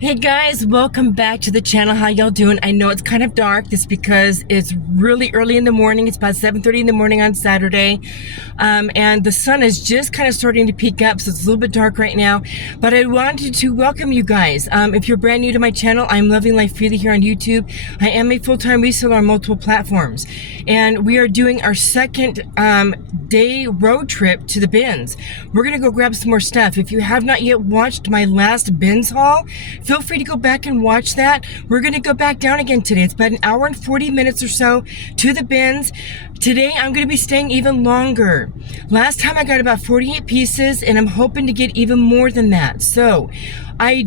Hey guys, welcome back to the channel. How y'all doing? I know it's kind of dark. This because it's really early in the morning. It's about 7:30 in the morning on Saturday. And the sun is just kind of starting to peek up, so it's a little bit dark right now. But I wanted to welcome you guys. If you're brand new to my channel, I'm Loving Life Freely here on YouTube. I am a full-time reseller on multiple platforms. And we are doing our second day road trip to the bins. We're gonna go grab some more stuff. If you have not yet watched my last bins haul, feel free to go back and watch that. We're gonna go back down again today. It's about an hour and 40 minutes or so to the bins. Today I'm gonna be staying even longer. Last time I got about 48 pieces and I'm hoping to get even more than that. So I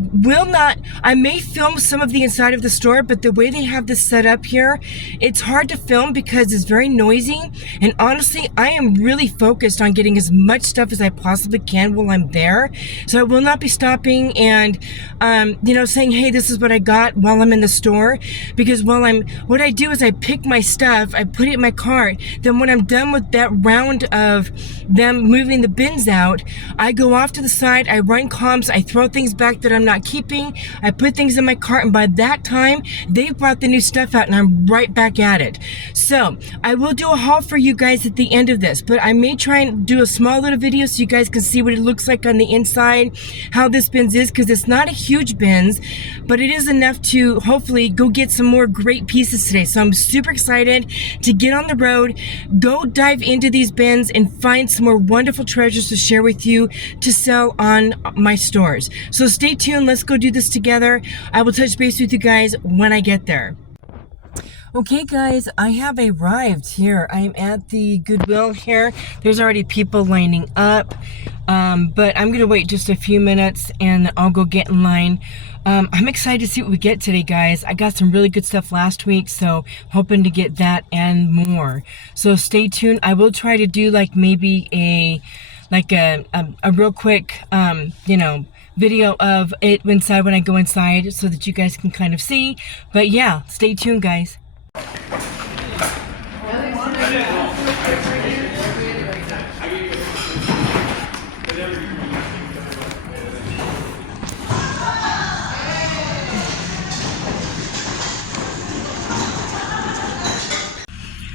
may film some of the inside of the store, but the way they have this set up here, it's hard to film because it's very noisy. And honestly, I am really focused on getting as much stuff as I possibly can while I'm there. So I will not be stopping and, saying, hey, this is what I got while I'm in the store. Because what I do is I pick my stuff, I put it in my cart. Then when I'm done with that round of them moving the bins out, I go off to the side, I run comms, I throw things back that I'm not keeping, I put things in my cart, and by that time, they've brought the new stuff out and I'm right back at it. So, I will do a haul for you guys at the end of this, but I may try and do a small little video so you guys can see what it looks like on the inside, how this bins is, because it's not a huge bins, but it is enough to hopefully go get some more great pieces today. So I'm super excited to get on the road, go dive into these bins, and find some more wonderful treasures to share with you to sell on my stores. So stay tuned. Let's go do this together. I will touch base with you guys when I get there. Okay guys, I have arrived here. I'm at the Goodwill here. There's already people lining up, but I'm gonna wait just a few minutes and I'll go get in line. I'm excited to see what we get today, guys. I got some really good stuff last week, so hoping to get that and more. So stay tuned. I will try to do like maybe a real quick, video of it inside when I go inside so that you guys can kind of see. But yeah, stay tuned, guys.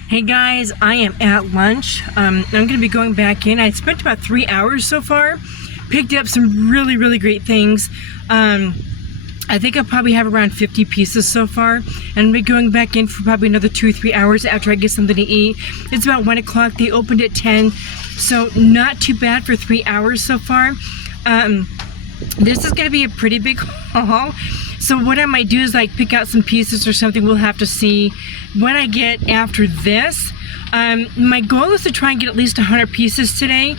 Hey guys, I am at lunch. I'm going to be going back in. I spent about 3 hours so far. Picked up some really, really great things. I think I probably have around 50 pieces so far, and I'll be going back in for probably another 2 or 3 hours after I get something to eat. It's about 1 o'clock. They opened at 10, so not too bad for 3 hours so far. This is going to be a pretty big haul. So what I might do is like pick out some pieces or something. We'll have to see what I get after this. My goal is to try and get at least 100 pieces today,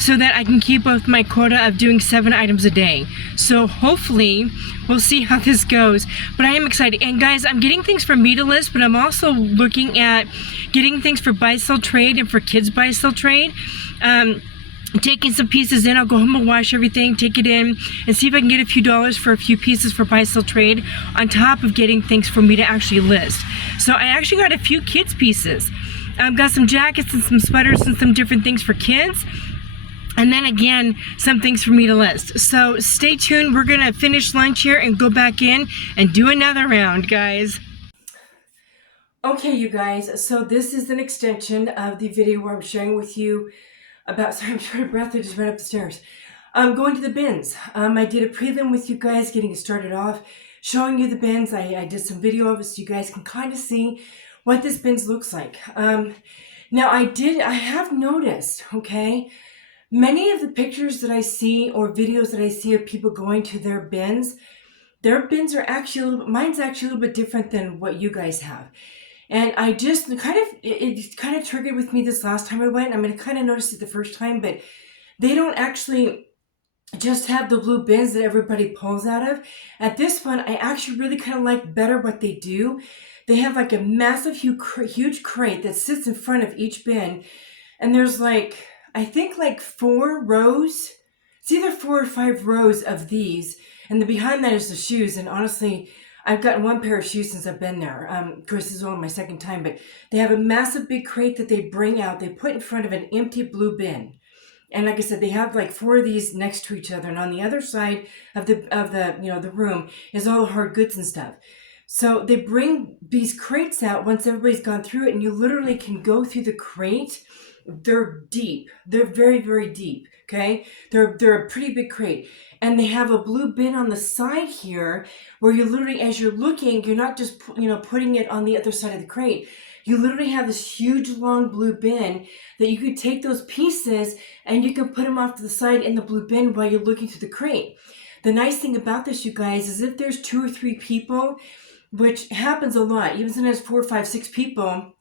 so that I can keep up with my quota of doing 7 items a day. So hopefully, we'll see how this goes. But I am excited. And guys, I'm getting things for me to list, but I'm also looking at getting things for buy-sell trade and for kids buy-sell trade. Taking some pieces in, I'll go home and wash everything, take it in, and see if I can get a few dollars for a few pieces for buy-sell trade, on top of getting things for me to actually list. So I actually got a few kids pieces. I've got some jackets and some sweaters and some different things for kids. And then again, some things for me to list. So stay tuned. We're gonna finish lunch here and go back in and do another round, guys. Okay, you guys, so this is an extension of the video where I'm sharing with you about, sorry, I'm short of breath, I just ran up the stairs. I'm going to the bins. I did a prelim with you guys, getting it started off, showing you the bins. I did some video of it so you guys can kind of see what this bins looks like. Now I have noticed, okay, many of the pictures that I see or videos that I see of people going to their bins are actually, mine's actually a little bit different than what you guys have. And I just it kind of triggered with me this last time I went. I mean, I kind of noticed it the first time, but they don't actually just have the blue bins that everybody pulls out of. At this one, I actually really kind of like better what they do. They have like a massive, huge crate that sits in front of each bin. And there's like, I think like 4 rows. It's either 4 or 5 rows of these. And then behind that is the shoes. And honestly, I've gotten 1 pair of shoes since I've been there. Of course, this is only my second time, but they have a massive big crate that they bring out. They put in front of an empty blue bin. And like I said, they have like 4 of these next to each other. And on the other side of the room is all the hard goods and stuff. So they bring these crates out once everybody's gone through it, and you literally can go through the crate. They're deep. They're very, very deep. Okay. They're a pretty big crate. And they have a blue bin on the side here where you literally, as you're looking, you're not just, putting it on the other side of the crate. You literally have this huge long blue bin that you could take those pieces and you can put them off to the side in the blue bin while you're looking through the crate. The nice thing about this, you guys, is if there's 2 or 3 people, which happens a lot, even sometimes 4, 5, 6 people,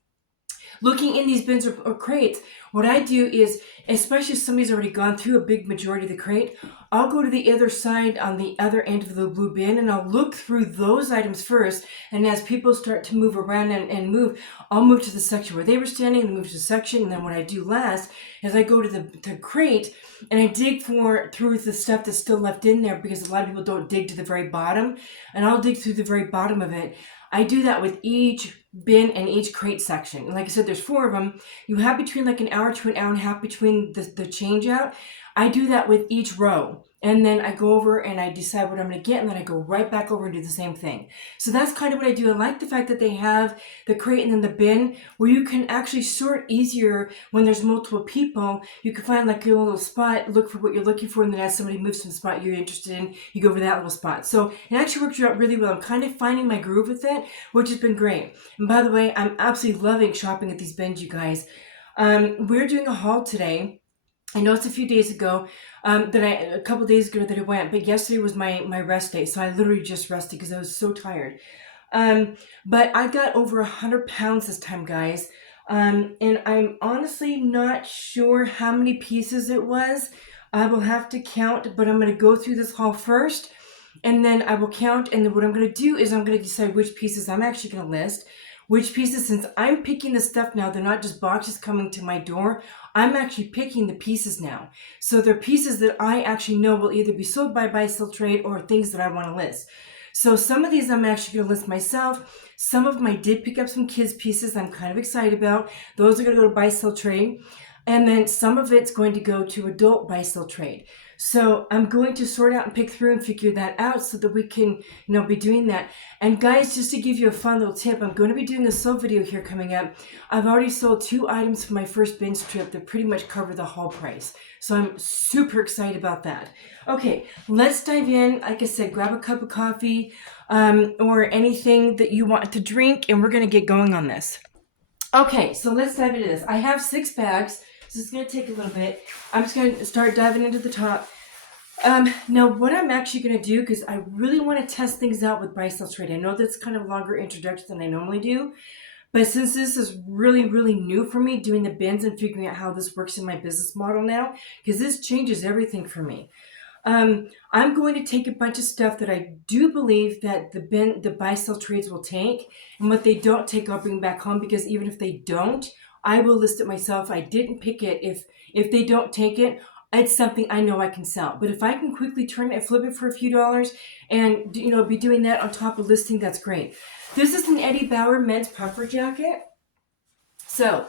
looking in these bins or crates, what I do is, especially if somebody's already gone through a big majority of the crate, I'll go to the other side on the other end of the blue bin and I'll look through those items first. And as people start to move around and move, I'll move to the section where they were standing and move to the section. And then what I do last is I go to the crate and I dig through the stuff that's still left in there, because a lot of people don't dig to the very bottom, and I'll dig through the very bottom of it. I do that with each bin and each crate section. And like I said, there's 4 of them. You have between like an hour to an hour and a half between the change out. I do that with each row. And then I go over and I decide what I'm going to get, and then I go right back over and do the same thing. So that's kind of what I do. I like the fact that they have the crate and then the bin where you can actually sort easier when there's multiple people. You can find like your little spot, look for what you're looking for, and then as somebody moves from the spot you're interested in, you go over that little spot. So it actually works out really well. I'm kind of finding my groove with it, which has been great. And by the way, I'm absolutely loving shopping at these bins, you guys. We're doing a haul today. I know it's a few days ago, a couple days ago that I went, but yesterday was my rest day. So I literally just rested because I was so tired. But I got over 100 pounds this time, guys. And I'm honestly not sure how many pieces it was. I will have to count, but I'm going to go through this haul first, and then I will count. And then what I'm going to do is I'm going to decide which pieces I'm actually going to list. Which pieces, since I'm picking the stuff now, they're not just boxes coming to my door. I'm actually picking the pieces now. So they're pieces that I actually know will either be sold by buy-sell trade or things that I want to list. So some of these I'm actually going to list myself. Some of them I did pick up some kids pieces I'm kind of excited about. Those are going to go to buy-sell trade. And then some of it's going to go to adult buy-sell trade. So I'm going to sort out and pick through and figure that out so that we can, be doing that. And guys, just to give you a fun little tip, I'm going to be doing a sell video here coming up. I've already sold 2 items for my first binge trip that pretty much cover the haul price. So I'm super excited about that. Okay, let's dive in. Like I said, grab a cup of coffee or anything that you want to drink, and we're going to get going on this. Okay, so let's dive into this. I have 6 bags. So it's going to take a little bit. I'm just going to start diving into the top. Now, what I'm actually going to do, because I really want to test things out with buy-sell trade. I know that's kind of a longer introduction than I normally do. But since this is really, really new for me, doing the bins and figuring out how this works in my business model now, because this changes everything for me. I'm going to take a bunch of stuff that I do believe that the buy-sell trades will take. And what they don't take, I'll bring back home, because even if they don't, I will list it myself. I didn't pick it. If they don't take it, it's something I know I can sell. But if I can quickly turn it and flip it for a few dollars and, be doing that on top of listing, that's great. This is an Eddie Bauer men's puffer jacket. So,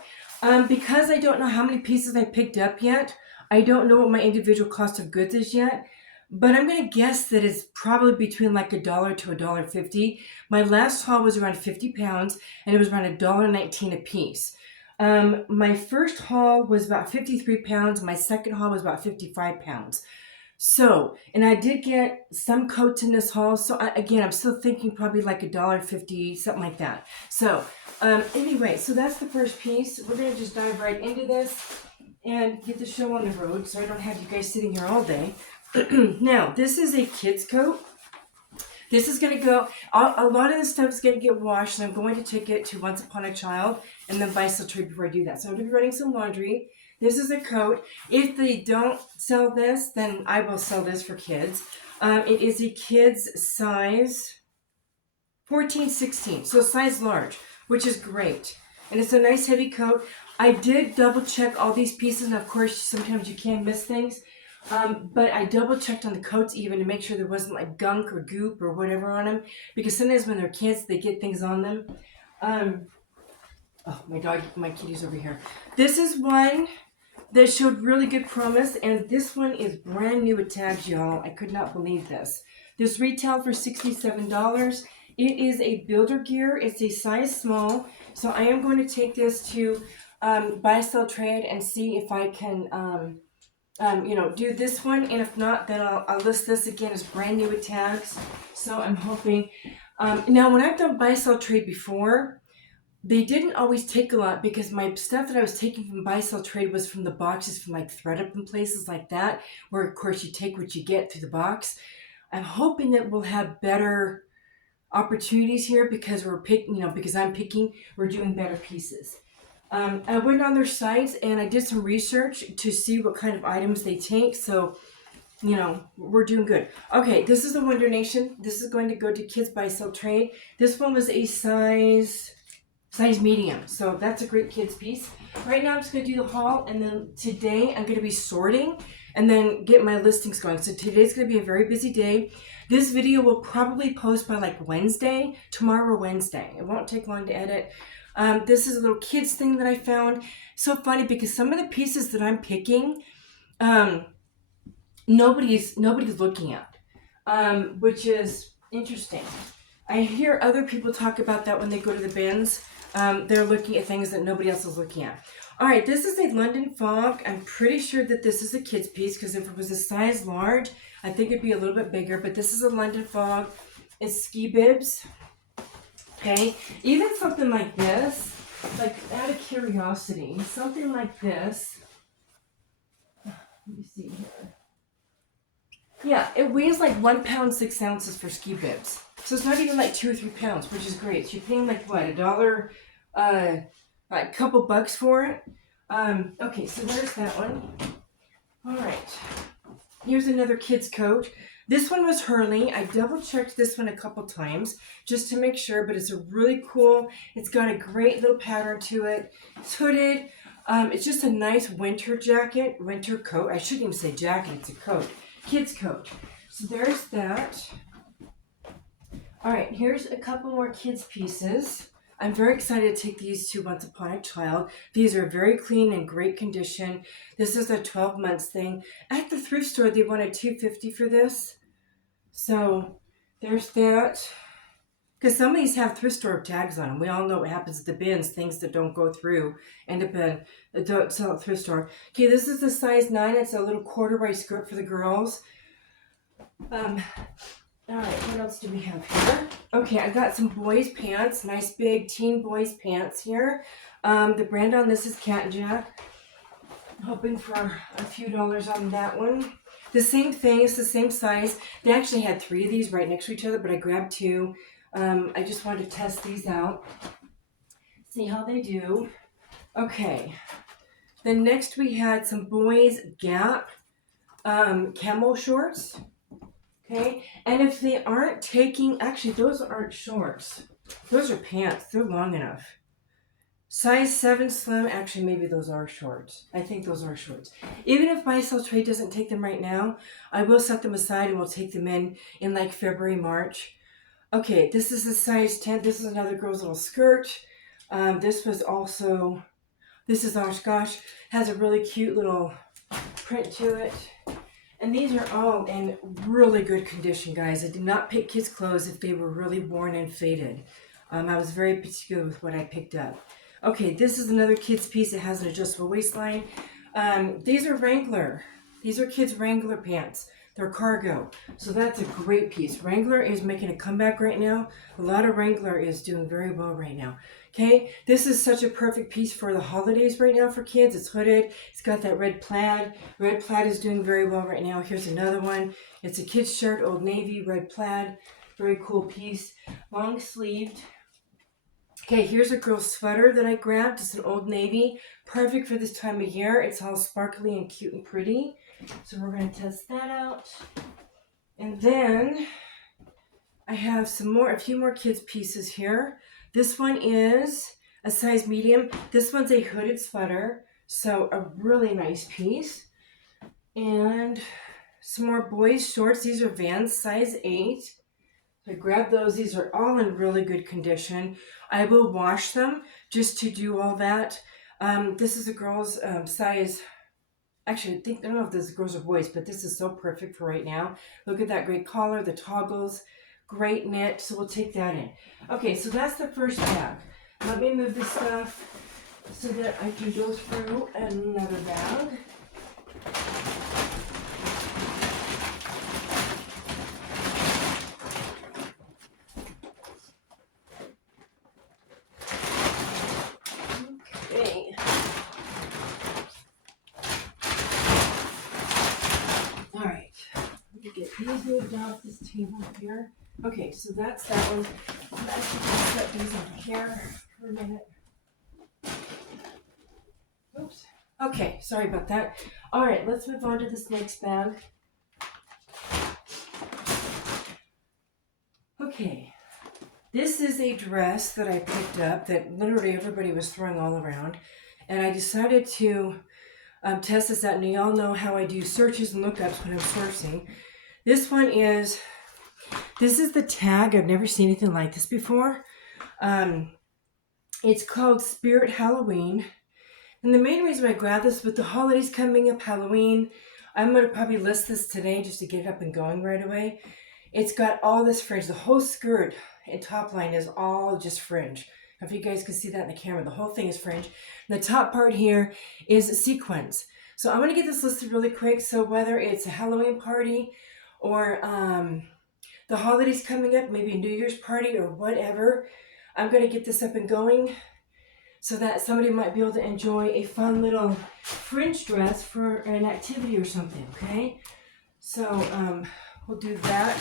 because I don't know how many pieces I picked up yet, I don't know what my individual cost of goods is yet, but I'm going to guess that it's probably between like $1 to $1.50. My last haul was around 50 pounds, and it was around $1.19 a piece. My first haul was about 53 pounds. My second haul was about 55 pounds. So, and I did get some coats in this haul. So again, I'm still thinking probably like $1.50, something like that. So, anyway, so that's the first piece. We're going to just dive right into this and get the show on the road so I don't have you guys sitting here all day. Now, this is a kid's coat. This is going to go, a lot of this stuff is going to get washed, and I'm going to take it to Once Upon a Child and then buy-sell trade before I do that. So I'm going to be running some laundry. This is a coat. If they don't sell this, then I will sell this for kids. It is a kid's size 14, 16, so size large, which is great. And it's a nice heavy coat. I did double check all these pieces, and of course, sometimes you can miss things. But I double checked on the coats even to make sure there wasn't like gunk or goop or whatever on them, because sometimes when they're kids, they get things on them. Oh, my kitty's over here. This is one that showed really good promise, and this one is brand new with tags, y'all. I could not believe this. This retailed for $67. It is a builder gear. It's a size small, so I am going to take this to buy, sell, trade, and see if I can do this one, and if not, then I'll list this again as brand new with tags. So I'm hoping. Now, when I've done buy, sell, trade before, they didn't always take a lot because my stuff that I was taking from buy, sell, trade was from the boxes from like ThredUp and places like that, where of course you take what you get through the box. I'm hoping that we'll have better opportunities here because we're doing better pieces. I went on their sites and I did some research to see what kind of items they take. So, we're doing good. Okay, this is the Wonder Nation. This is going to go to Kids Buy Sell Trade. This one was a size medium. So that's a great kids piece. Right now I'm just going to do the haul, and then today I'm going to be sorting and then get my listings going. So today's going to be a very busy day. This video will probably post by like tomorrow or Wednesday. It won't take long to edit. This is a little kids thing that I found. So funny because some of the pieces that I'm picking, nobody's looking at, which is interesting. I hear other people talk about that when they go to the bins. They're looking at things that nobody else is looking at. All right, this is a London Fog. I'm pretty sure that this is a kid's piece because if it was a size large, I think it'd be a little bit bigger, but this is a London Fog. It's ski bibs. Okay, even something like this, like out of curiosity, something like this. Let me see here. Yeah, it weighs like 1 pound 6 ounces for ski bibs. So it's not even like 2 or 3 pounds, which is great. So you're paying like what, $1, a couple bucks for it. Okay, so there's that one. All right, here's another kid's coat. This one was Hurley. I double checked this one a couple times just to make sure, but it's a really cool, it's got a great little pattern to it. It's hooded. It's just a nice winter coat. I shouldn't even say jacket, it's a coat. Kids coat. So there's that. All right, here's a couple more kids pieces. I'm very excited to take these to Once Upon a Child. These are very clean and great condition. This is a 12 months thing. At the thrift store, they wanted $2.50 for this. So there's that. Because some of these have thrift store tags on them. We all know what happens at the bins. Things that don't go through end up in don't sell at thrift store. Okay, this is the size 9. It's a little corduroy skirt for the girls. All right, what else do we have here? Okay, I got some boys' pants. Nice big teen boys' pants here. The brand on this is Cat and Jack. I'm hoping for a few dollars on that one. The same thing, it's the same size. They actually had 3 of these right next to each other, but I grabbed 2. I just wanted to test these out. See how they do. Okay. Then next we had some boys' Gap camo shorts. Okay, and if they aren't taking, actually those aren't shorts. Those are pants, they're long enough. Size 7 slim, actually maybe those are shorts. I think those are shorts. Even if Buy Sell Trade doesn't take them right now, I will set them aside and we'll take them in like February, March. Okay, this is a size 10. This is another girl's little skirt. This is Oshkosh. Has a really cute little print to it. And these are all in really good condition, guys. I did not pick kids' clothes if they were really worn and faded. I was very particular with what I picked up. Okay, this is another kid's piece. It has an adjustable waistline. These are Wrangler. These are kids' Wrangler pants. They're cargo. So that's a great piece. Wrangler is making a comeback right now. A lot of Wrangler is doing very well right now. Okay, this is such a perfect piece for the holidays right now for kids. It's hooded. It's got that red plaid. Red plaid is doing very well right now. Here's another one. It's a kid's shirt, Old Navy, red plaid. Very cool piece. Long sleeved. Okay, here's a girl's sweater that I grabbed. It's an Old Navy. Perfect for this time of year. It's all sparkly and cute and pretty. So we're going to test that out. And then I have a few more kids pieces here. This one is a size medium. This one's a hooded sweater. So a really nice piece. And some more boys shorts. These are Vans size 8. So I grabbed those. These are all in really good condition. I will wash them just to do all that. This is a girl's size Actually, I don't know if this is girls or boys, but this is so perfect for right now. Look at that great collar, the toggles, great knit. So we'll take that in. Okay, so that's the first bag. Let me move this stuff so that I can go through another bag. Okay. All right. Let me get these moved off this table here. Okay, so that's that one. I'm actually going to set these on here for a minute. Oops. Okay, sorry about that. All right, let's move on to this next bag. Okay, this is a dress that I picked up that literally everybody was throwing all around. And I decided to test this out. And y'all know how I do searches and lookups when I'm sourcing. This one is, this is the tag. I've never seen anything like this before. It's called Spirit Halloween. And the main reason I grabbed this, with the holidays coming up, Halloween, I'm going to probably list this today just to get it up and going right away. It's got all this fringe. The whole skirt and top line is all just fringe. If you guys can see that in the camera, the whole thing is fringe. The top part here is sequins. So I'm going to get this listed really quick. So whether it's a Halloween party or the holidays coming up, maybe a New Year's party or whatever, I'm going to get this up and going so that somebody might be able to enjoy a fun little fringe dress for an activity or something, okay? So we'll do that.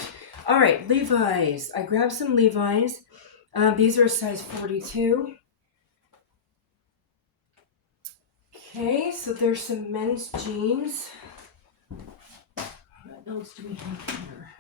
All right, Levi's. I grabbed some Levi's. These are a size 42. Okay, so there's some men's jeans. What else do we have here?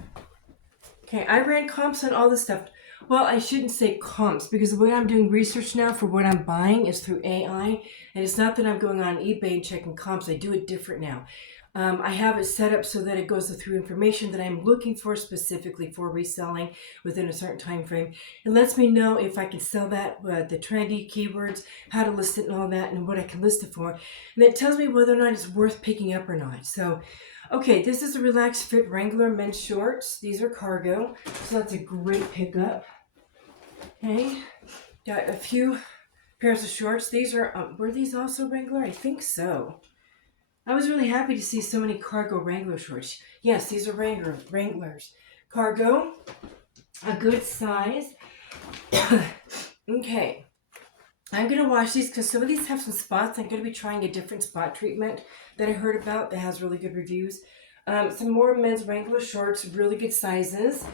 Okay, I ran comps on all this stuff. Well, I shouldn't say comps because the way I'm doing research now for what I'm buying is through AI. And it's not that I'm going on eBay and checking comps. I do it different now. I have it set up so that it goes through information that I'm looking for specifically for reselling within a certain time frame. It lets me know if I can sell that, the trendy keywords, how to list it and all that, and what I can list it for. And it tells me whether or not it's worth picking up or not. So, okay, this is a relaxed fit Wrangler men's shorts. These are cargo, so that's a great pickup. Okay, got a few pairs of shorts. These are, were these also Wrangler? I think so. I was really happy to see so many cargo Wrangler shorts. Yes, these are Wranglers. Cargo, a good size. Okay, I'm going to wash these because some of these have some spots. I'm going to be trying a different spot treatment that I heard about that has really good reviews. Some more men's Wrangler shorts, really good sizes.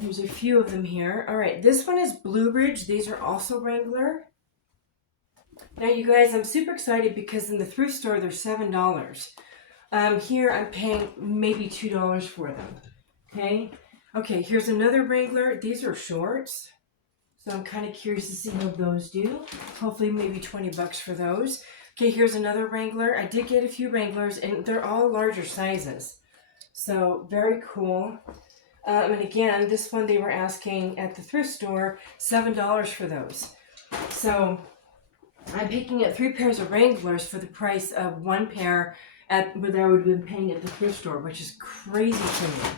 There's a few of them here. All right, this one is Blue Ridge. These are also Wrangler. Now, you guys, I'm super excited because in the thrift store, they're $7. Here, I'm paying maybe $2 for them. Okay? Okay, here's another Wrangler. These are shorts. So I'm kind of curious to see how those do. Hopefully, maybe 20 bucks for those. Okay, here's another Wrangler. I did get a few Wranglers, and they're all larger sizes. So, very cool. And again, this one they were asking at the thrift store $7 for those. So I'm picking up 3 pairs of Wranglers for the price of 1 pair at what I would have been paying at the thrift store, which is crazy to me.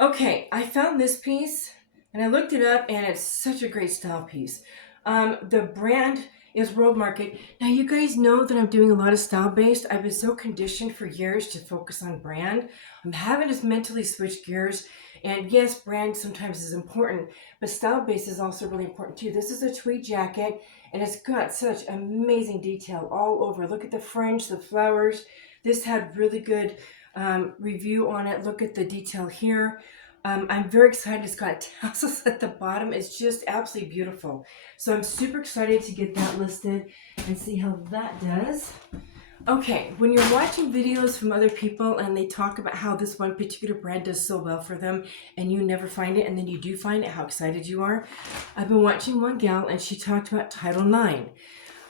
Okay, I found this piece and I looked it up, and it's such a great style piece. The brand is World Market. Now, you guys know that I'm doing a lot of style based. I've been so conditioned for years to focus on brand. I'm having to mentally switch gears. And yes, brand sometimes is important, but style base is also really important too. This is a tweed jacket, and it's got such amazing detail all over. Look at the fringe, the flowers. This had really good review on it. Look at the detail here. I'm very excited. It's got tassels at the bottom. It's just absolutely beautiful. So I'm super excited to get that listed and see how that does. Okay, when you're watching videos from other people and they talk about how this one particular brand does so well for them and you never find it, and then you do find it, how excited you are. I've been watching one gal and she talked about Title IX.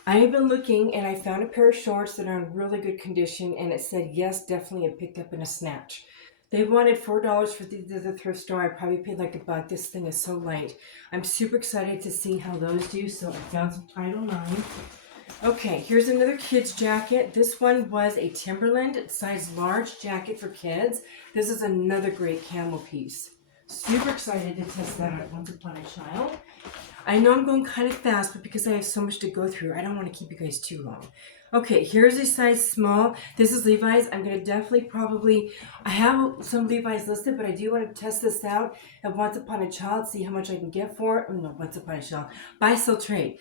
I have been looking and I found a pair of shorts that are in really good condition, and it said, yes, definitely a pickup and a snatch. They wanted $4 for the thrift store. I probably paid like $1. This thing is so light. I'm super excited to see how those do. So I found some Title IX. Okay, here's another kid's jacket. This one was a Timberland size large jacket for kids. This is another great camel piece. Super excited to test that out once upon a child. I know I'm going kind of fast, but because I have so much to go through, I don't want to keep you guys too long. Okay, here's a size small. This is Levi's. I'm going to definitely I have some Levi's listed, but I do want to test this out at Once Upon a Child, see how much I can get for it. Oh, no, Once Upon a Child. Buy, sell, trade.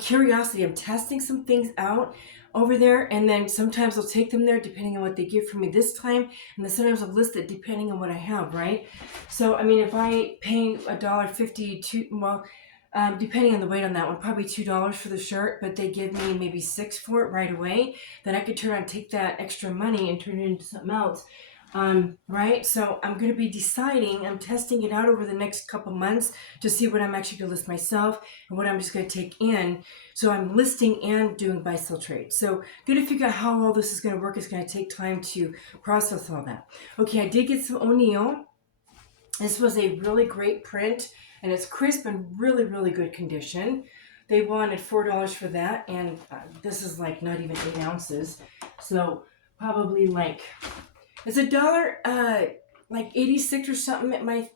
Curiosity. I'm testing some things out over there, and then sometimes I'll take them there depending on what they give for me this time, and then sometimes I'll list it depending on what I have, right? So, I mean, if I pay $1.52, well, depending on the weight on that one, probably $2 for the shirt, but they give me maybe $6 for it right away. Then I could turn around and take that extra money and turn it into something else. Right? So I'm going to be deciding, I'm testing it out over the next couple months to see what I'm actually going to list myself and what I'm just going to take in. So I'm listing and doing buy, sell, trade. So going to figure out how all this is going to work. It's going to take time to process all that. Okay, I did get some O'Neill. This was a really great print, and it's crisp and really, really good condition. They wanted $4 for that, and this is like not even 8 ounces. So probably like, it's $1, like 86 or something at my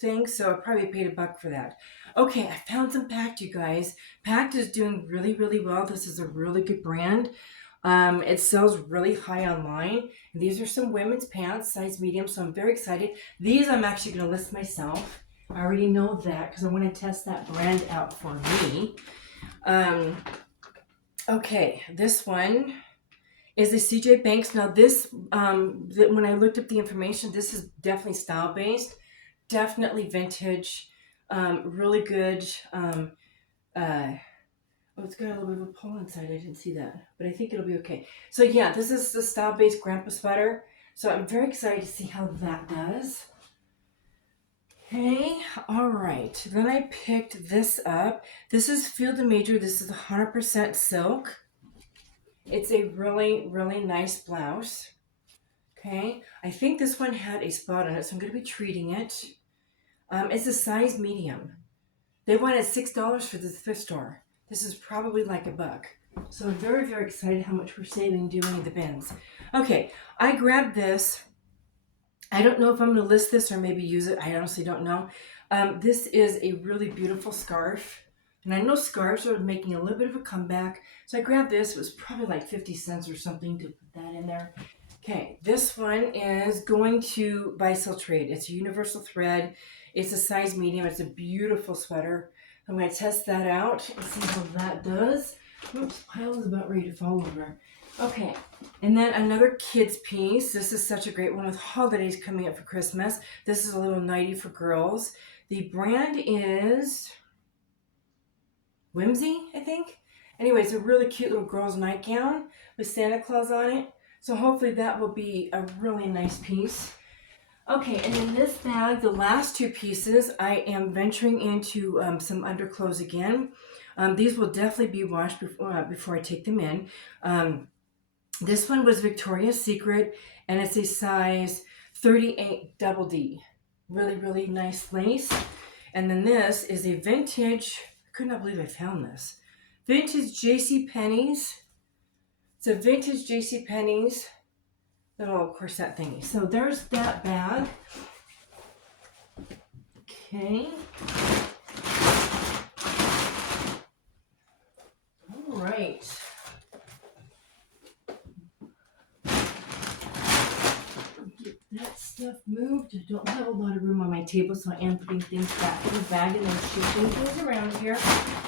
thing. So I probably paid $1 for that. Okay, I found some Pact, you guys. Pact is doing really, really well. This is a really good brand. It sells really high online. And these are some women's pants, size medium, so I'm very excited. These I'm actually going to list myself. I already know that because I want to test that brand out for me. Okay, this one is a CJ Banks. Now this, when I looked up the information, this is definitely style-based, definitely vintage, really good. Oh, it's got a little bit of a pull inside. I didn't see that, but I think it'll be okay. So yeah, this is the style-based grandpa sweater. So I'm very excited to see how that does. Okay, all right. Then I picked this up. This is Field & Major. This is 100% silk. It's a really, really nice blouse. Okay, I think this one had a spot on it, so I'm going to be treating it. It's a size medium. They wanted $6 for the thrift store. This is probably like $1. So I'm very, very excited how much we're saving doing the bins. Okay, I grabbed this. I don't know if I'm going to list this or maybe use it. I honestly don't know. This is a really beautiful scarf. And I know scarves are making a little bit of a comeback. So I grabbed this. It was probably like 50 cents or something to put that in there. Okay, this one is going to buy, sell, trade. It's a universal thread. It's a size medium. It's a beautiful sweater. I'm going to test that out and see how that does. Oops, pile is about ready to fall over. Okay, and then another kid's piece. This is such a great one with holidays coming up for Christmas. This is a little nightie for girls. The brand is Whimsy, I think. Anyway, it's a really cute little girl's nightgown with Santa Claus on it. So hopefully that will be a really nice piece. Okay, and in this bag, the last 2 pieces, I am venturing into some underclothes again. These will definitely be washed before I take them in. This one was Victoria's Secret, and it's a size 38 double D. Really, really nice lace. And then this is a vintage, I could not believe I found this. Vintage JCPenney's. It's a vintage JCPenney's little corset thingy. So there's that bag. Okay. All right. Get that stuff moved. I don't have a lot of room on my table, so I am putting things back in the bag and then shifting things around here.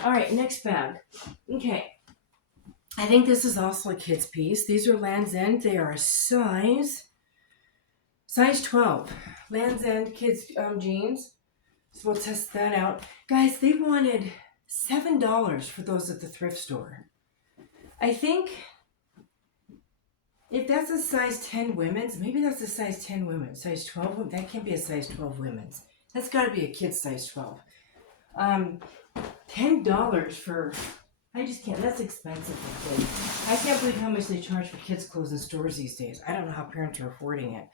All right, next bag. Okay. I think this is also a kid's piece. These are Land's End. They are a size 12. Land's End kids jeans. So we'll test that out. Guys, they wanted $7 for those at the thrift store. I think if that's a size 10 women's, maybe that's a size 10 women's. Size 12, that can't be a size 12 women's. That's got to be a kid's size 12. $10 for... I just can't. That's expensive for kids. I can't believe how much they charge for kids' clothes in stores these days. I don't know how parents are affording it.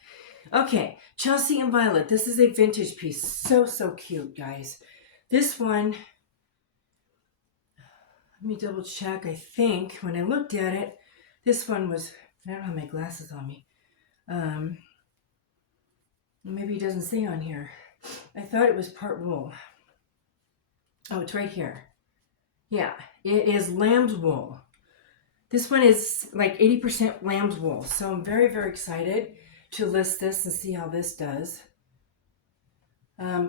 Okay, Chelsea and Violet. This is a vintage piece. So, so cute, guys. This one, Let me double check. I think when I looked at it, this one was, I don't have my glasses on me. Maybe it doesn't say on here. I thought it was part wool. Oh, it's right here. Yeah, it is lamb's wool. This one is like 80% lamb's wool. So I'm very, very excited to list this and see how this does.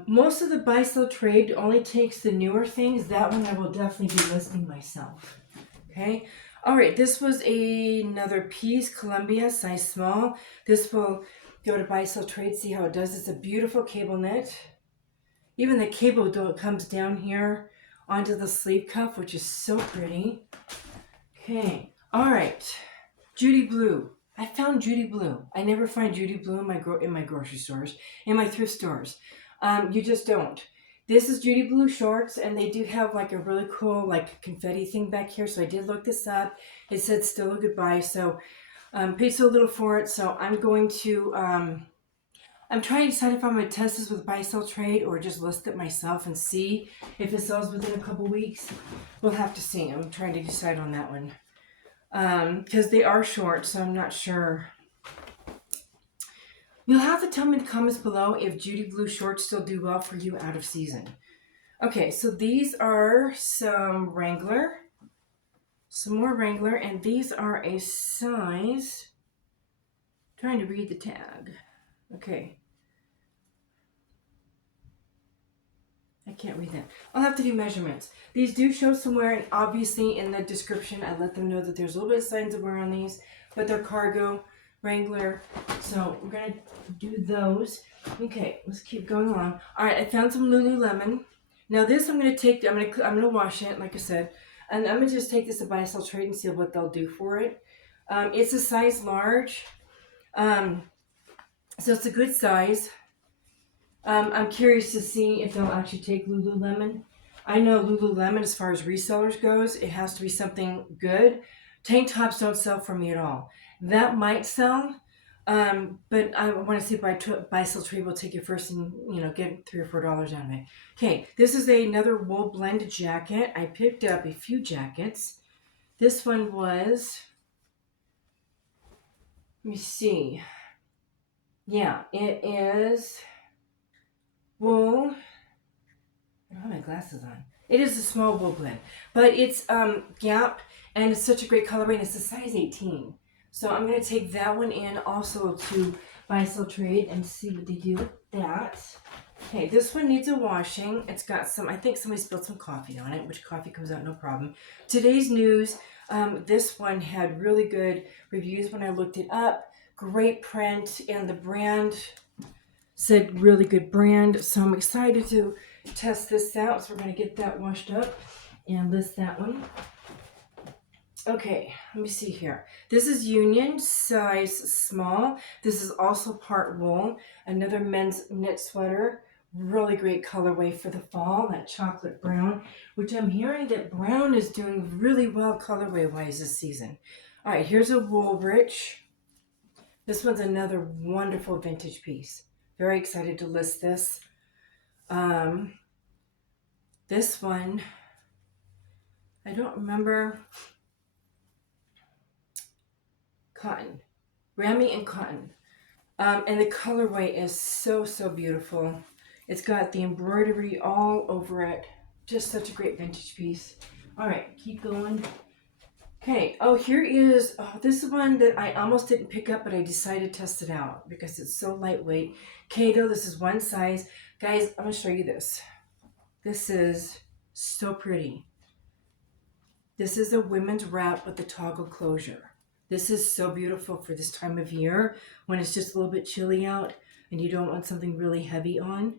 Most of the buy-sell trade only takes the newer things. That one I will definitely be listing myself. Okay. All right. This was another piece, Columbia, size small. This will go to buy-sell trade, see how it does. It's a beautiful cable knit. Even the cable comes down here onto the sleeve cuff, which is so pretty. Okay. All right. Judy Blue. I found Judy Blue. I never find Judy Blue in my grocery stores, in my thrift stores. You just don't. This is Judy Blue shorts, and they do have like a really cool like confetti thing back here. So I did look this up. It said still a goodbye. So paid so little for it. So I'm going to I'm trying to decide if I'm going to test this with buy-sell trade or just list it myself and see if it sells within a couple weeks. We'll have to see. I'm trying to decide on that one. Because they are short, so I'm not sure. You'll have to tell me in the comments below if Judy Blue shorts still do well for you out of season. Okay, so these are some Wrangler. Some more Wrangler, and these are a size. Trying to read the tag. Okay. I can't read that. I'll have to do measurements. These do show somewhere, and obviously in the description, I let them know that there's a little bit of signs of wear on these, but they're cargo Wrangler. So we're going to do those. Okay, let's keep going along. All right, I found some Lululemon. Now this I'm going to take, I'm going to wash it, like I said, and I'm going to just take this to buy-sell trade and see what they'll do for it. It's a size large. So it's a good size. I'm curious to see if they'll actually take Lululemon. I know Lululemon, as far as resellers goes, it has to be something good. Tank tops don't sell for me at all. That might sell, but I want to see if buy-sell trade will take it first and, you know, get $3 or $4 out of it. Okay, this is another wool blend jacket. I picked up a few jackets. This one was, let me see. Yeah, it is wool. I don't have my glasses on. It is a small wool blend, but it's Gap, and it's such a great colorway, and it's a size 18. So I'm going to take that one in also to buy-sell trade and see what they do with that. Okay, this one needs a washing. It's got some, I think somebody spilled some coffee on it, which coffee comes out no problem. Today's news, this one had really good reviews when I looked it up. Great print, and the brand said really good brand. So I'm excited to test this out. So we're going to get that washed up and list that one. Okay, let me see here. This is Union, size small. This is also part wool. Another men's knit sweater. Really great colorway for the fall, that chocolate brown, which I'm hearing that brown is doing really well colorway-wise this season. All right, here's a Woolrich. This one's another wonderful vintage piece. Very excited to list this. This one, I don't remember. Cotton, Rami and cotton, and the colorway is so beautiful. It's got the embroidery all over it. Just such a great vintage piece. All right, keep going. Okay, oh, here is, this is one that I almost didn't pick up, but I decided to test it out because it's so lightweight. Kato, this is one size. Guys, I'm going to show you this. This is so pretty. This is a women's wrap with the toggle closure. This is so beautiful for this time of year when it's just a little bit chilly out and you don't want something really heavy on.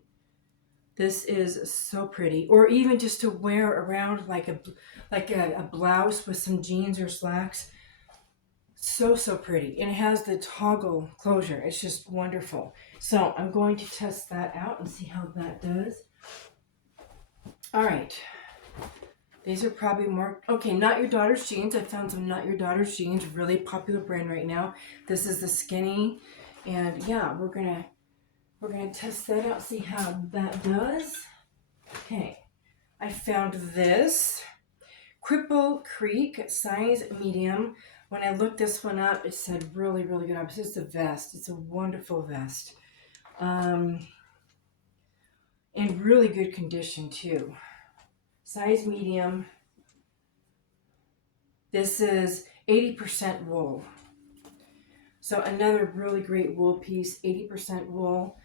This is so pretty. Or even just to wear around like a blouse with some jeans or slacks. So pretty. And it has the toggle closure. It's just wonderful. So I'm going to test that out and see how that does. All right. These are probably more, okay, Not Your Daughter's jeans. I found some Not Your Daughter's jeans, really popular brand right now. This is the skinny, and yeah, we're gonna test that out, see how that does. Okay, I found this Cripple Creek, size medium. When I looked this one up, it said really, really good. It's just a vest. It's a wonderful vest. In really good condition too. Size medium. This is 80% wool. So another really great wool piece, 80% wool.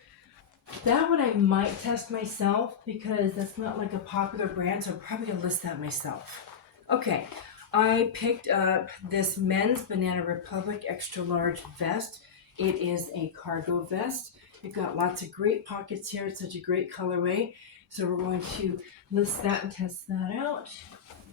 That one I might test myself because that's not like a popular brand, so I'm probably gonna list that myself. Okay, I picked up this men's Banana Republic extra large vest. It is a cargo vest. You've got lots of great pockets here. It's such a great colorway. So we're going to list that and test that out.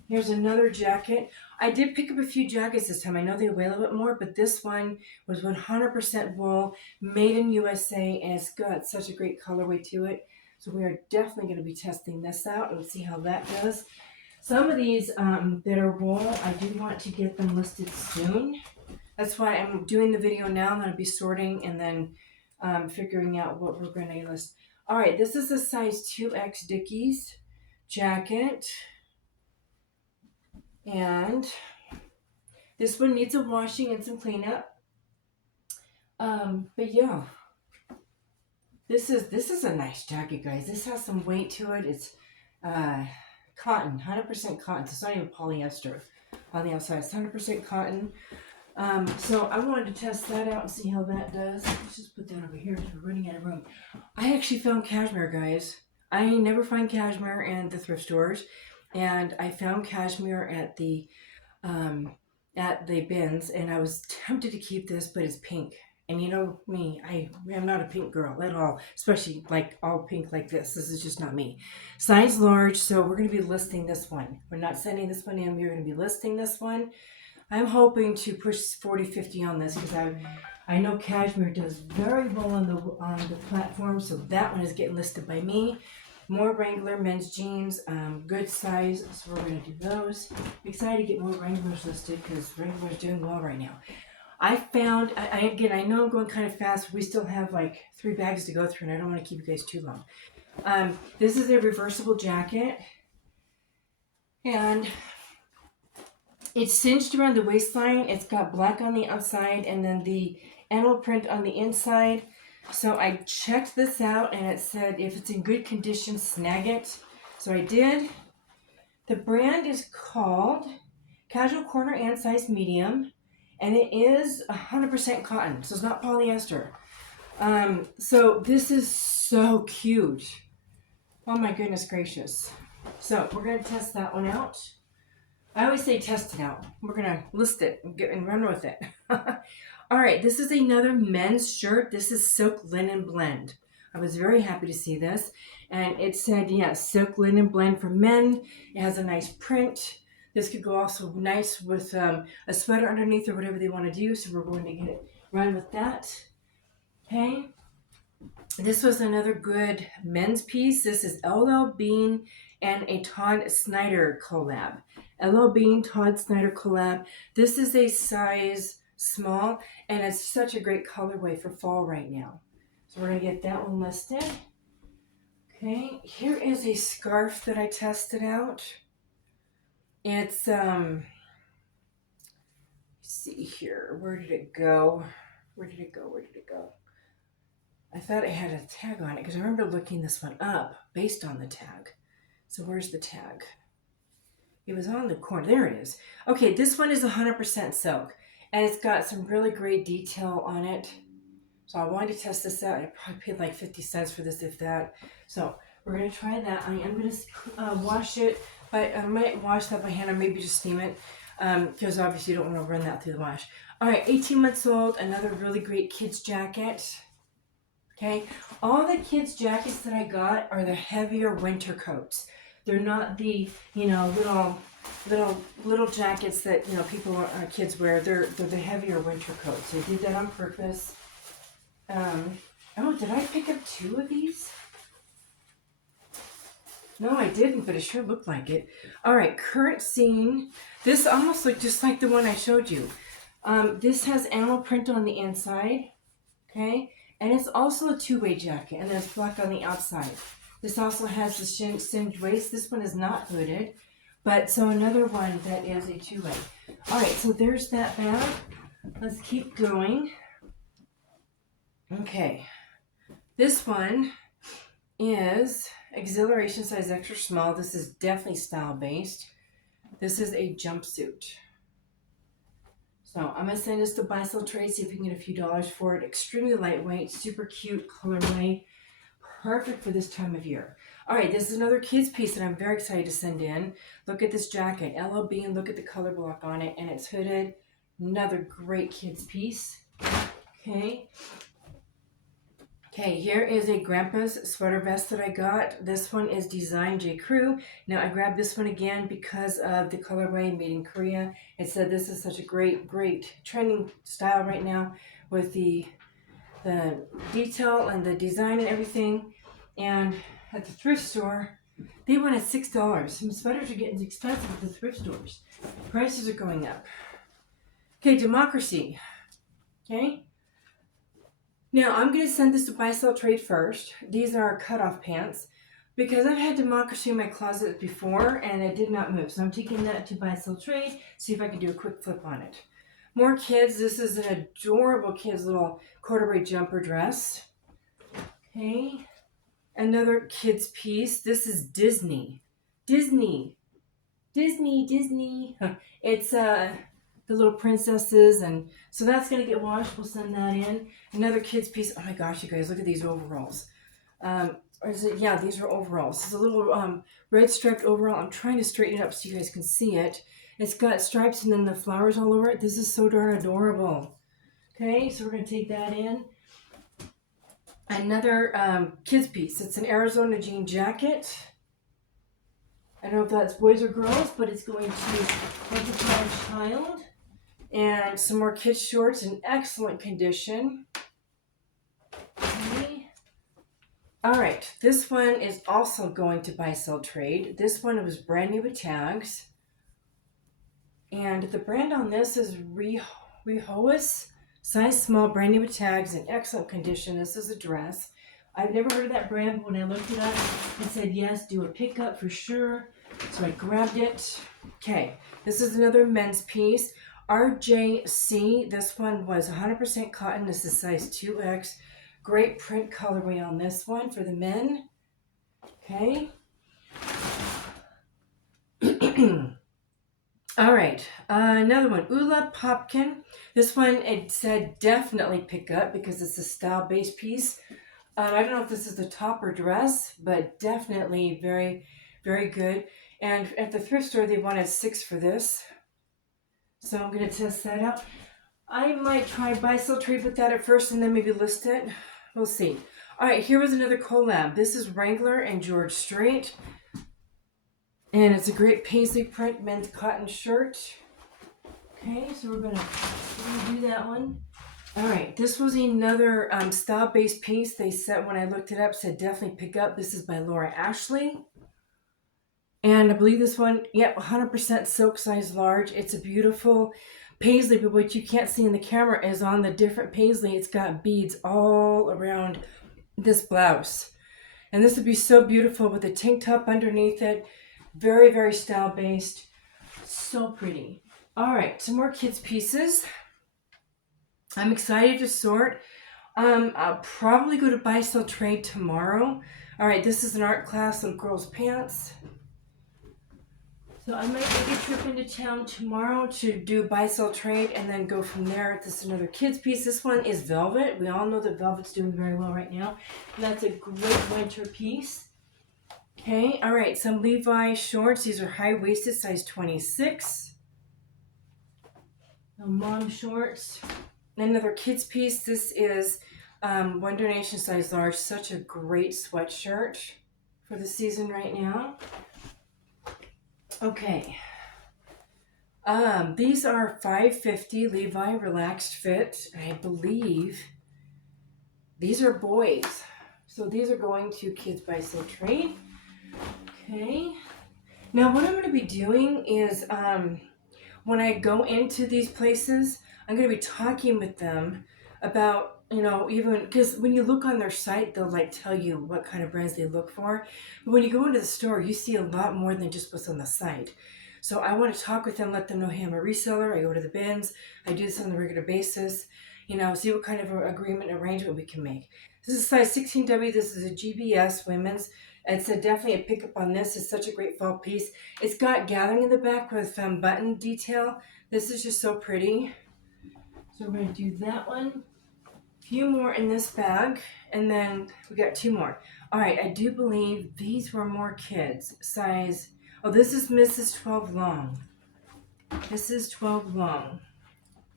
Here's another jacket. I did pick up a few jackets this time. I know they weigh a little bit more, but this one was 100% wool, made in USA, and it's got such a great colorway to it. So we are definitely going to be testing this out and see how that does. Some of these that are wool, I do want to get them listed soon. That's why I'm doing the video now. I'm going to be sorting and then figuring out what we're going to list. All right, this is a size 2X Dickies jacket. And this one needs a washing and some cleanup. But yeah, this is a nice jacket, guys. This has some weight to it. It's cotton, 100% cotton. So it's not even polyester on the outside. It's 100% cotton. So I wanted to test that out and see how that does. Let's just put that over here because we're running out of room. I actually found cashmere, guys. I never find cashmere in the thrift stores. And I found cashmere at the bins, and I was tempted to keep this, but it's pink. And you know me, I am not a pink girl at all, especially like all pink like this. This is just not me. Size large, so we're going to be listing this one. We're not sending this one in. We're going to be listing this one. I'm hoping to push 40-50 on this because I know cashmere does very well on the platform, so that one is getting listed by me. More Wrangler men's jeans, good size, so we're going to do those. I'm excited to get more Wranglers listed because Wrangler's doing well right now. I found, again, I know I'm going kind of fast. We still have like 3 bags to go through, and I don't want to keep you guys too long. This is a reversible jacket, and it's cinched around the waistline. It's got black on the outside, and then the animal print on the inside. So I checked this out and it said if it's in good condition, snag it. So I did. The brand is called Casual Corner and Size Medium, and it is 100% cotton, so it's not polyester. So this is so cute. Oh my goodness gracious. So we're going to test that one out. I always say test it out. We're going to list it and run with it. All right, this is another men's shirt. This is Silk Linen Blend. I was very happy to see this. And it said, yes, Silk Linen Blend for men. It has a nice print. This could go also nice with a sweater underneath or whatever they want to do. So we're going to run with that. Okay. This was another good men's piece. This is LL Bean and a Todd Snyder collab. LL Bean, Todd Snyder collab. This is a size small, and it's such a great colorway for fall right now. So we're going to get that one listed. Okay, here is a scarf that I tested out. It's, let's see here. Where did it go? Where did it go? I thought it had a tag on it because I remember looking this one up based on the tag. So where's the tag? It was on the corner. There it is. Okay, this one is 100% silk. And it's got some really great detail on it. So I wanted to test this out. I probably paid like 50 cents for this, if that. So we're going to try that. I am going to wash it. But I might wash that by hand or maybe just steam it. Because obviously you don't want to run that through the wash. All right, 18 months old. Another really great kids jacket. Okay. All the kids jackets that I got are the heavier winter coats. They're not the, you know, little jackets that, you know, kids wear. They're the heavier winter coats. I did that on purpose. Oh, did I pick up 2 of these? No, I didn't, but it sure looked like it. All right, current scene. This almost looked just like the one I showed you. This has animal print on the inside, okay? And it's also a 2-way jacket, and there's black on the outside. This also has the cinched waist. This one is not hooded. But so another one that is a two-way. All right, so there's that bag. Let's keep going. Okay, this one is Exhilaration size extra small. This is definitely style based. This is a jumpsuit. So I'm gonna send this to Buy Sell Trade, see if we can get a few dollars for it. Extremely lightweight, super cute colorway, perfect for this time of year. All right, this is another kids piece that I'm very excited to send in. Look at this jacket, LLB, and look at the color block on it, and it's hooded. Another great kids piece. Okay. Okay, here is a grandpa's sweater vest that I got. This one is Design J. Crew. Now I grabbed this one again because of the colorway made in Korea. It said this is such a great trending style right now with the detail and the design and everything. And at the thrift store, they wanted $6. Some sweaters are getting expensive at the thrift stores. Prices are going up. Okay, Democracy. Okay. Now, I'm going to send this to Buy Sell Trade first. These are cutoff pants because I've had Democracy in my closet before and it did not move. So I'm taking that to Buy Sell Trade, see if I can do a quick flip on it. More kids. This is an adorable kid's little corduroy jumper dress. Okay. Another kids piece. This is Disney. Disney. It's the little princesses, and so that's gonna get washed. We'll send that in. Another kids piece. Oh my gosh, you guys, look at these overalls. Or is it? Yeah, these are overalls. It's a little red striped overall. I'm trying to straighten it up so you guys can see it. It's got stripes and then the flowers all over it. This is so darn adorable. Okay, so we're gonna take that in. Another kids piece. It's an Arizona jean jacket. I don't know if that's boys or girls, but it's going to occupy a child. And some more kids shorts in excellent condition. Okay. All right, this one is also going to Buy Sell Trade. This one was brand new with tags. And the brand on this is Rehois, size small, brand new with tags, in excellent condition. This is a dress. I've never heard of that brand, but when I looked it up, it said yes, do a pickup for sure. So I grabbed it. Okay, this is another men's piece. RJC, this one was 100% cotton. This is size 2X. Great print colorway on this one for the men. Okay. All right, another one, Ula Popkin. This one, it said definitely pick up because it's a style-based piece. I don't know if this is the top or dress, but definitely very, very good. And at the thrift store, they wanted $6 for this. So I'm going to test that out. I might try Buy Sell Trade with that at first and then maybe list it. We'll see. All right, here was another collab. This is Wrangler and George Strait. And it's a great paisley print men's cotton shirt. Okay, so we're gonna do that one. All right, this was another style-based piece. They said, when I looked it up, said definitely pick up. This is by Laura Ashley. And I believe this one, yep, 100% silk size large. It's a beautiful paisley, but what you can't see in the camera is on the different paisley, it's got beads all around this blouse. And this would be so beautiful with a tank top underneath it. Very, very style-based. So pretty. All right, some more kids pieces. I'm excited to sort. I'll probably go to Buy Sell Trade tomorrow. All right, this is an art class, little girls' pants. So I might take a trip into town tomorrow to do Buy Sell Trade and then go from there. This is another kids piece. This one is velvet. We all know that velvet's doing very well right now. And that's a great winter piece. Okay, all right, some Levi shorts. These are high-waisted, size 26. The mom shorts. Another kids piece. This is one donation size large. Such a great sweatshirt for the season right now. Okay. These are $5.50 Levi Relaxed Fit. I believe these are boys. So these are going to Kids Buy Sell Trade. Okay. Now what I'm going to be doing is when I go into these places, I'm going to be talking with them about you know, even because when you look on their site, they'll like tell you what kind of brands they look for. But when you go into the store, you see a lot more than just what's on the site. So I want to talk with them, let them know, hey, I'm a reseller. I go to the bins. I do this on a regular basis. You know, see what kind of agreement arrangement we can make. This is size 16W. This is a GBS women's. It's definitely a pickup on this. It's such a great fall piece. It's got gathering in the back with button detail. This is just so pretty. So we're going to do that one. Few more in this bag, and then we got two more. All right, I do believe these were more kids size. Oh, this is Mrs. 12 long. This is 12 long.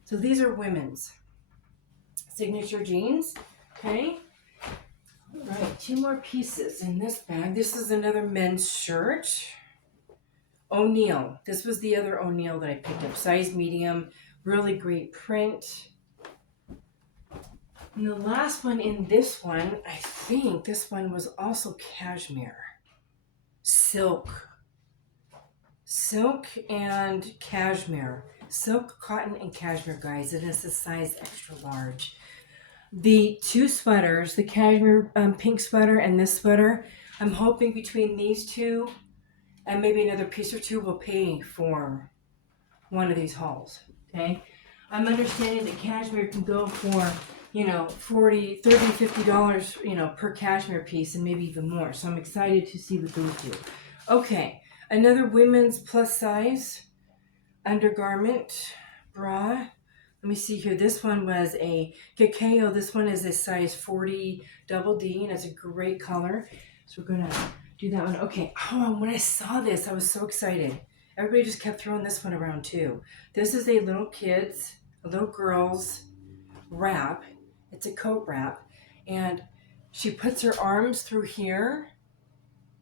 So these are women's signature jeans. Okay. All right, two more pieces in this bag. This is another men's shirt. O'Neill. This was the other O'Neill that I picked up. Size medium. Really great print. And the last one in this one, I think this one was also cashmere. Silk. Silk and cashmere. Silk, cotton, and cashmere, guys. And it's a size extra large. The two sweaters, the cashmere pink sweater and this sweater, I'm hoping between these two and maybe another piece or two will pay for one of these hauls. Okay? I'm understanding that cashmere can go for, you know, $40, $30, $50, you know, per cashmere piece and maybe even more. So I'm excited to see what those do. Okay, another women's plus size undergarment bra. Let me see here. This one was a cacao. This one is a size 40 double D, and it's a great color. So we're going to do that one. Okay. Oh, when I saw this, I was so excited. Everybody just kept throwing this one around too. This is a little girl's wrap. It's a coat wrap. And she puts her arms through here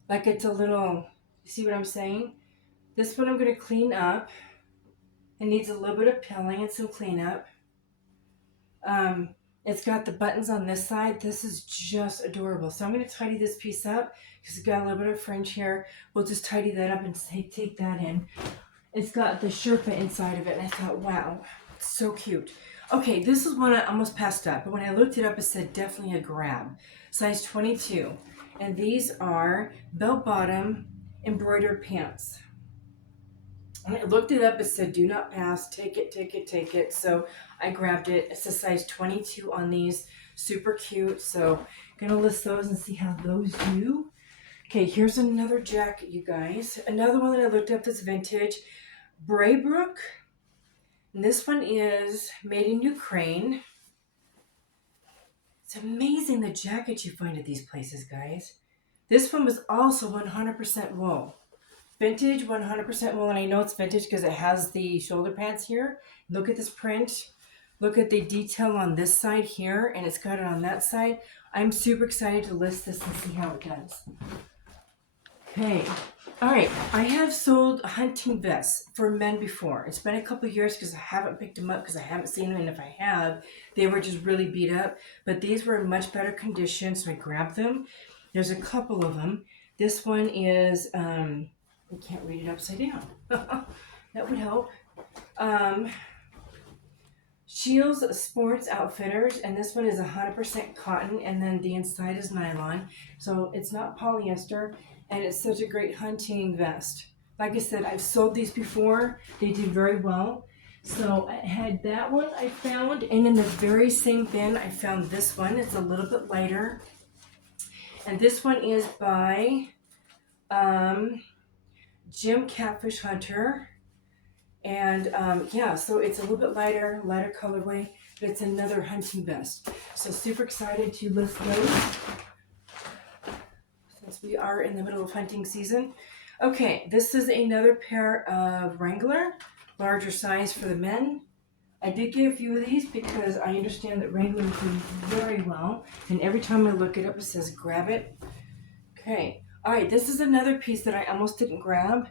like it's a little, you see what I'm saying? This one I'm going to clean up. It needs a little bit of pilling and some cleanup. It's got the buttons on this side. This is just adorable. So I'm going to tidy this piece up because it's got a little bit of fringe here. We'll just tidy that up and take that in. It's got the Sherpa inside of it. And I thought, wow, it's so cute. Okay, this is one I almost passed up. But when I looked it up, it said definitely a grab. Size 22. And these are bell-bottom embroidered pants. When I looked it up, it said, do not pass, take it, take it, take it. So I grabbed it. It's a size 22 on these. Super cute. So I'm going to list those and see how those do. Okay, here's another jacket, you guys. Another one that I looked up that's vintage. Braybrook. And this one is made in Ukraine. It's amazing the jackets you find at these places, guys. This one was also 100% wool. Vintage, 100% wool, and I know it's vintage because it has the shoulder pads here. Look at this print. Look at the detail on this side here, and it's got it on that side. I'm super excited to list this and see how it does. Okay, all right. I have sold hunting vests for men before. It's been a couple of years because I haven't picked them up because I haven't seen them, and if I have, they were just really beat up. But these were in much better condition, so I grabbed them. There's a couple of them. This one is... I can't read it upside down. That would help. Shields Sports Outfitters, and this one is 100% cotton, and then the inside is nylon. So it's not polyester, and it's such a great hunting vest. Like I said, I've sold these before. They did very well. So I had that one I found, and in the very same bin, I found this one. It's a little bit lighter. And this one is by... Jim Catfish Hunter, and yeah, so it's a little bit lighter colorway, but it's another hunting vest. So super excited to list those since we are in the middle of hunting season. Okay, this is another pair of Wrangler, larger size for the men. I did get a few of these because I understand that Wrangler is doing very well, and every time I look it up, it says grab it. Okay. All right, this is another piece that I almost didn't grab.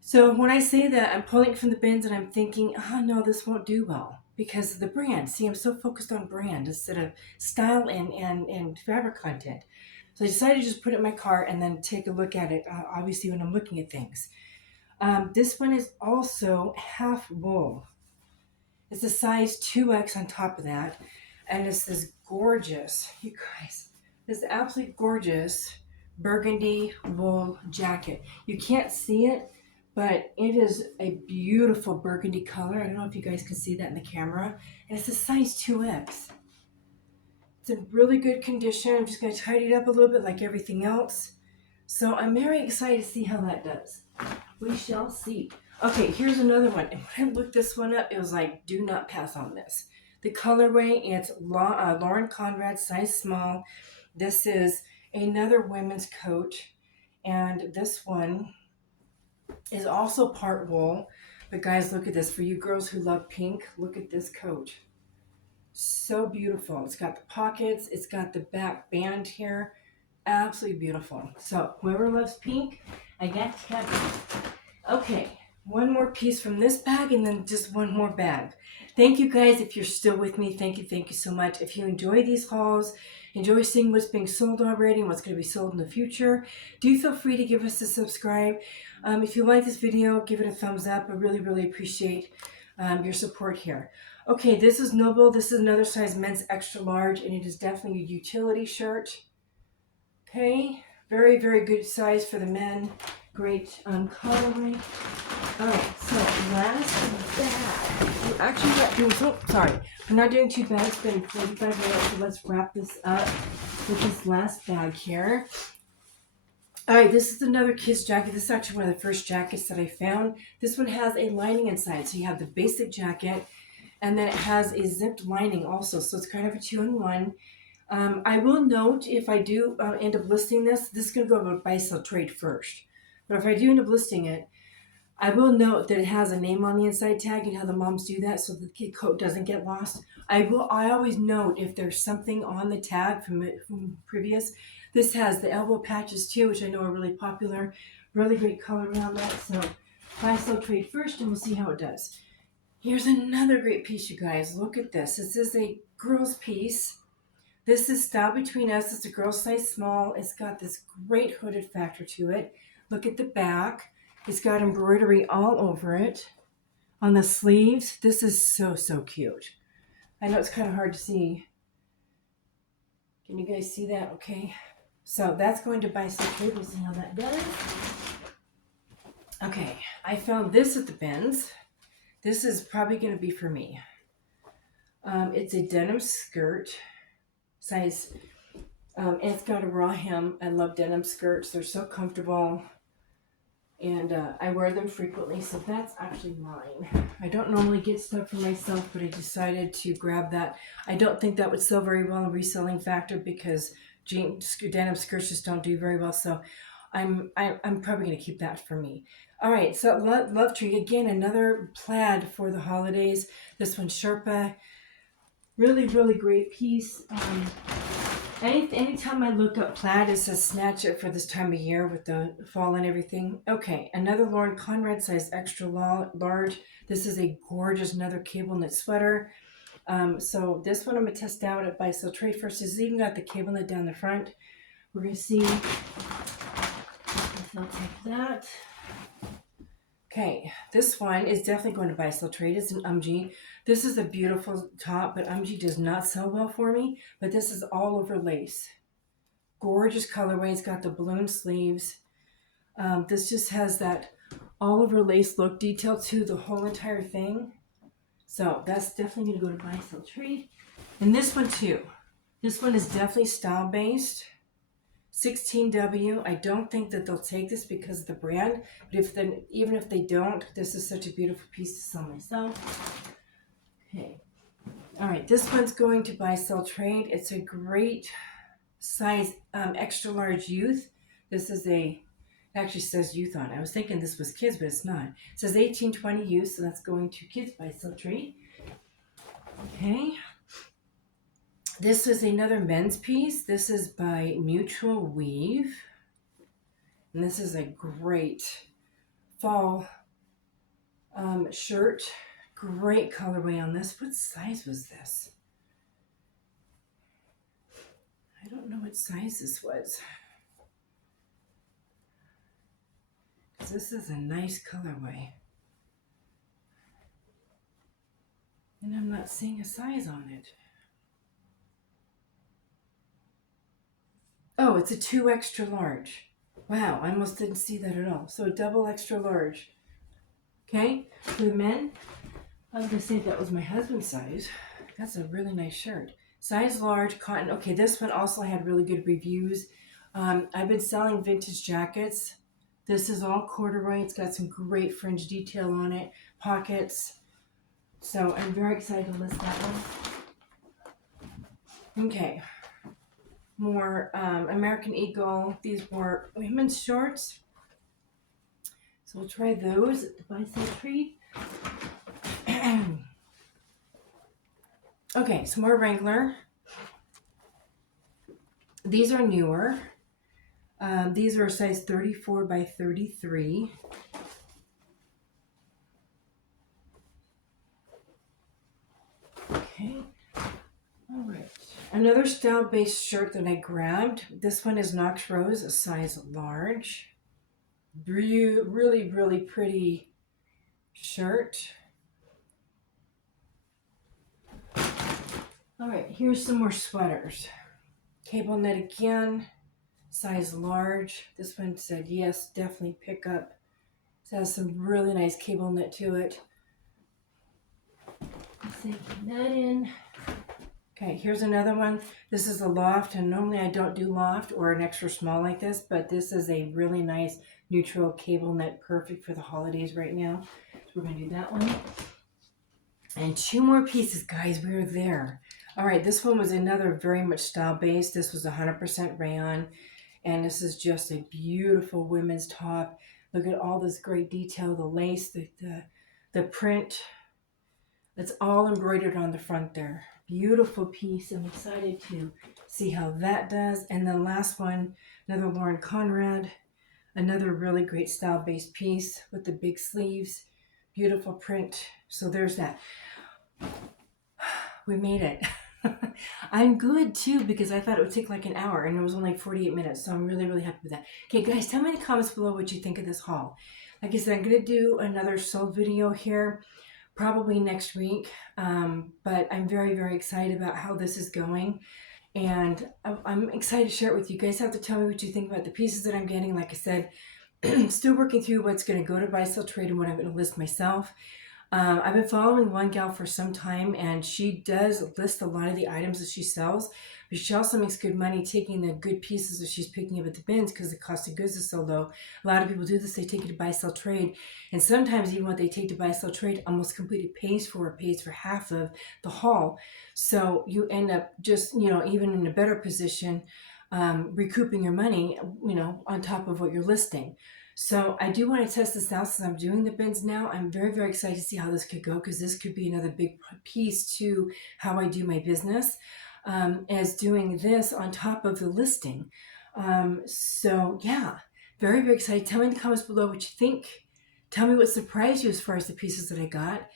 So when I say that, I'm pulling from the bins and I'm thinking, oh no, this won't do well because of the brand. See, I'm so focused on brand instead of style and fabric content. So I decided to just put it in my cart and then take a look at it, obviously, when I'm looking at things. This one is also half wool. It's a size 2X on top of that. And it's this gorgeous, you guys, this absolutely gorgeous burgundy wool jacket. You can't see it, but it is a beautiful burgundy color. I don't know if you guys can see that in the camera. And it's a size 2X. It's in really good condition. I'm just going to tidy it up a little bit like everything else. So I'm very excited to see how that does. We shall see. Okay, here's another one. And when I looked this one up, it was like, do not pass on this. The colorway, it's Lauren Conrad, size small. This is another women's coat. And this one is also part wool. But guys, look at this. For you girls who love pink, look at this coat. So beautiful. It's got the pockets. It's got the back band here. Absolutely beautiful. So whoever loves pink, I got to have it. Okay, one more piece from this bag and then just one more bag. Thank you guys if you're still with me. Thank you so much. If you enjoy these hauls, enjoy seeing what's being sold already and what's going to be sold in the future, do feel free to give us a subscribe. If you like this video, give it a thumbs up. I really appreciate your support here. Okay, this is Noble. This is another size men's extra large, and it is definitely a utility shirt. Okay, very good size for the men. Great colorway. All right, so last bag. We're actually not doing, we're not doing two bags. It's been 45 minutes, so let's wrap this up with this last bag here. All right, this is another kids jacket. This is actually one of the first jackets that I found. This one has a lining inside, so you have the basic jacket, and then it has a zipped lining also, so it's kind of a 2-in-1. I will note if I do end up listing this is going to go to buy sell trade first. But if I do end up listing it, I will note that it has a name on the inside tag and how the moms do that so the kid coat doesn't get lost. I always note if there's something on the tag from previous. This has the elbow patches too, which I know are really popular. Really great color around that. So buy sell trade first and we'll see how it does. Here's another great piece, you guys. Look at this. This is a girl's piece. This is Style Between Us. It's a girl size small. It's got this great hooded factor to it. Look at the back. It's got embroidery all over it. On the sleeves, this is so cute. I know it's kind of hard to see. Can you guys see that? Okay. So that's going to buy some trade. We'll see how that does. Okay. I found this at the bins. This is probably going to be for me. It's a denim skirt. Size, and it's got a raw hem. I love denim skirts. They're so comfortable, and I wear them frequently, so that's actually mine. I don't normally get stuff for myself, but I decided to grab that. I don't think that would sell very well in reselling factor because denim skirts just don't do very well, so I'm probably going to keep that for me. All right, so Love Tree, again, another plaid for the holidays. This one's Sherpa. Really great piece. Anytime I look up plaid, it says snatch it for this time of year with the fall and everything. Okay, another Lauren Conrad size extra large. This is a gorgeous another cable knit sweater. So this one I'm gonna test out at Buy Sell Trade first. It's even got the cable knit down the front. We're gonna see. I'll take that. Okay, this one is definitely going to Buy Sell Trade. It's an UMG. This is a beautiful top, but UMG does not sell well for me. But this is all over lace. Gorgeous colorway. It's got the balloon sleeves. This just has that all over lace look detail to the whole entire thing. So that's definitely going to go to Buy Sell Trade. And this one too. This one is definitely style based. 16W. I don't think that they'll take this because of the brand, but even if they don't, this is such a beautiful piece to sell myself. Okay. All right, this one's going to Buy Sell Trade. It's a great size extra large youth. This is it actually says youth on it. I was thinking this was kids, but it's not. It says 18-20 youth, so that's going to Kids Buy Sell Trade. Okay. This is another men's piece. This is by Mutual Weave. And this is a great fall shirt. Great colorway on this. What size was this? I don't know what size this was. This is a nice colorway. And I'm not seeing a size on it. Oh, it's a 2 extra large. Wow, I almost didn't see that at all. So double extra large. Okay, for the men, I was gonna say that was my husband's size. That's a really nice shirt. Size large, cotton. Okay, this one also had really good reviews. I've been selling vintage jackets. This is all corduroy. It's got some great fringe detail on it, pockets. So I'm very excited to list that one. Okay, more American Eagle. These were women's shorts. So we'll try those at the Bicep Tree. Okay, some more Wrangler. These are newer. These are a size 34 by 33. Okay. All right. Another style-based shirt that I grabbed. This one is Knox Rose, a size large. Really, really pretty shirt. All right, here's some more sweaters. Cable knit again, size large. This one said yes, definitely pick up. It has some really nice cable knit to it. Sinking that in. Okay, here's another one. This is a loft, and normally I don't do loft or an extra small like this, but this is a really nice neutral cable knit, perfect for the holidays right now. So we're gonna do that one. And 2 more pieces, guys, we're there. All right, this one was another very much style-based. This was 100% rayon, and this is just a beautiful women's top. Look at all this great detail, the lace, the print. It's all embroidered on the front there. Beautiful piece. I'm excited to see how that does. And then last one, another Lauren Conrad. Another really great style-based piece with the big sleeves. Beautiful print. So there's that. We made it. I'm good too because I thought it would take like an hour and it was only like 48 minutes. So I'm really, really happy with that. Okay, guys, tell me in the comments below what you think of this haul. Like I said, I'm going to do another sold video here probably next week. But I'm very, very excited about how this is going. And I'm excited to share it with you. You guys have to tell me what you think about the pieces that I'm getting. Like I said, still working through what's going to go to buy, sell, trade, and what I'm going to list myself. I've been following one gal for some time, and she does list a lot of the items that she sells, but she also makes good money taking the good pieces that she's picking up at the bins because the cost of goods is so low. A lot of people do this. They take it to buy, sell, trade, and sometimes even what they take to buy, sell, trade almost completely pays for half of the haul. So you end up just, even in a better position, recouping your money, on top of what you're listing. So I do want to test this out since I'm doing the bins now. I'm very, very excited to see how this could go because this could be another big piece to how I do my business, as doing this on top of the listing. So yeah, very, very excited. Tell me in the comments below what you think. Tell me what surprised you as far as the pieces that I got.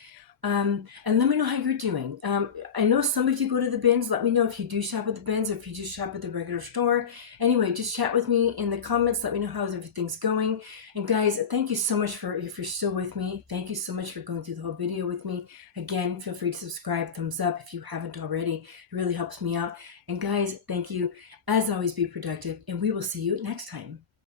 And let me know how you're doing. I know some of you go to the bins. Let me know if you do shop at the bins or if you just shop at the regular store. Anyway, just chat with me in the comments. Let me know how everything's going. And guys, thank you so much if you're still with me. Thank you so much for going through the whole video with me. Again, feel free to subscribe, thumbs up if you haven't already. It really helps me out. And guys, thank you. As always, be productive, and we will see you next time.